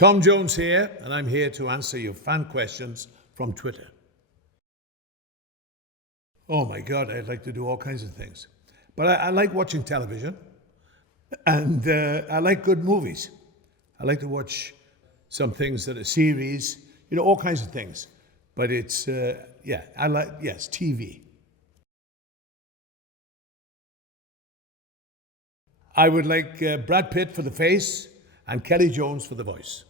Tom Jones here, and I'm here to answer your fan questions from Twitter. Oh my God, I'd like to do all kinds of things. But I like watching television, and I like good movies. I like to watch some things that are series, all kinds of things. But it's, TV. I would like Brad Pitt for the face and Kelly Jones for the voice.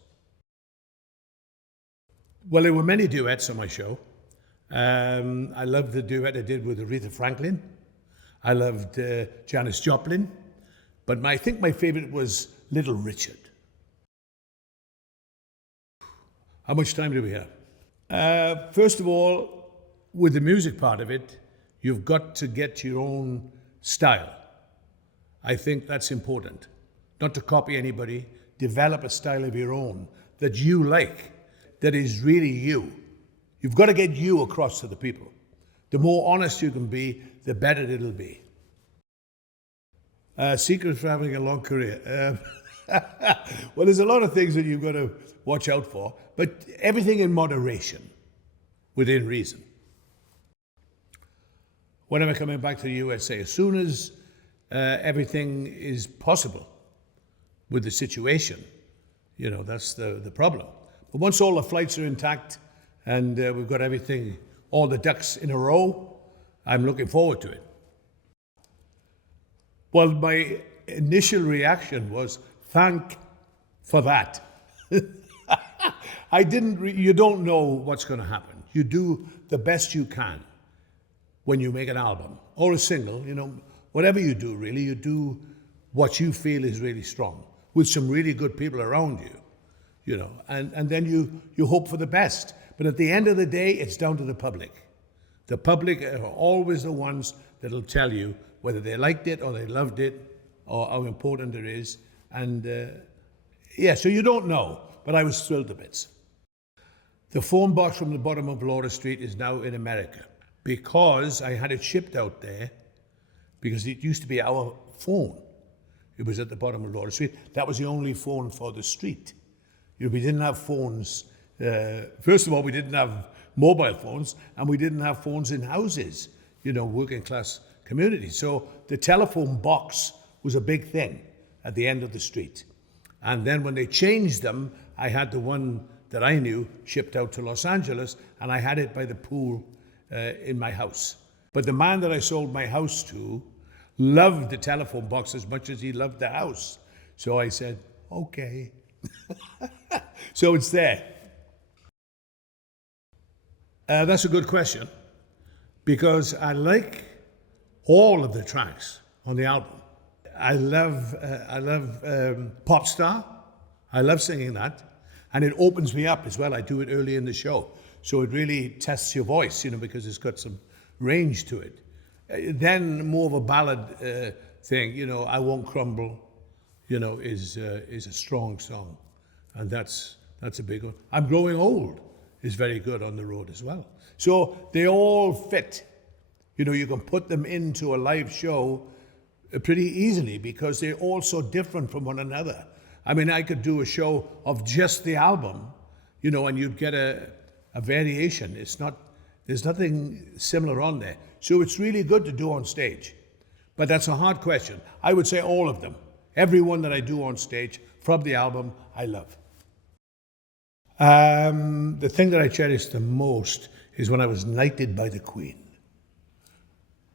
Well, there were many duets on my show. I loved the duet I did with Aretha Franklin. I loved Janis Joplin. But I think my favorite was Little Richard. How much time do we have? First of all, with the music part of it, you've got to get your own style. I think that's important. Not to copy anybody, develop a style of your own that you like, that is really you. You've got to get you across to the people. The more honest you can be, the better it'll be. Secret for having a long career. Well, there's a lot of things that you've got to watch out for, but everything in moderation, within reason. When am I coming back to the USA? As soon as everything is possible with the situation, that's the problem. But once all the flights are intact and we've got everything, all the ducks in a row, I'm looking forward to it. Well, my initial reaction was, thank for that. You don't know what's going to happen. You do the best you can when you make an album or a single, whatever you do, really, you do what you feel is really strong with some really good people around you, and then you hope for the best. But at the end of the day, it's down to the public. The public are always the ones that'll tell you whether they liked it or they loved it or how important it is. And so you don't know, but I was thrilled to bits. The phone box from the bottom of Laura Street is now in America because I had it shipped out there because it used to be our phone. It was at the bottom of Laura Street. That was the only phone for the street. We didn't have phones. First of all, we didn't have mobile phones, and we didn't have phones in houses, working class communities. So the telephone box was a big thing at the end of the street. And then when they changed them, I had the one that I knew shipped out to Los Angeles, and I had it by the pool in my house. But the man that I sold my house to loved the telephone box as much as he loved the house. So I said, okay. So it's there. That's a good question, because I like all of the tracks on the album. I love Pop Star. I love singing that. And it opens me up as well. I do it early in the show. So it really tests your voice, because it's got some range to it. Then more of a ballad thing, I Won't Crumble, is a strong song. And that's a big one. I'm Growing Old is very good on the road as well. So they all fit. You can put them into a live show pretty easily because they're all so different from one another. I mean, I could do a show of just the album, and you'd get a variation. There's nothing similar on there. So it's really good to do on stage. But that's a hard question. I would say all of them. Every one that I do on stage from the album, I love. The thing that I cherish the most is when I was knighted by the Queen.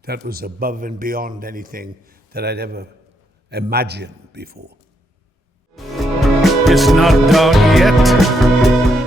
That was above and beyond anything that I'd ever imagined before. It's not done yet.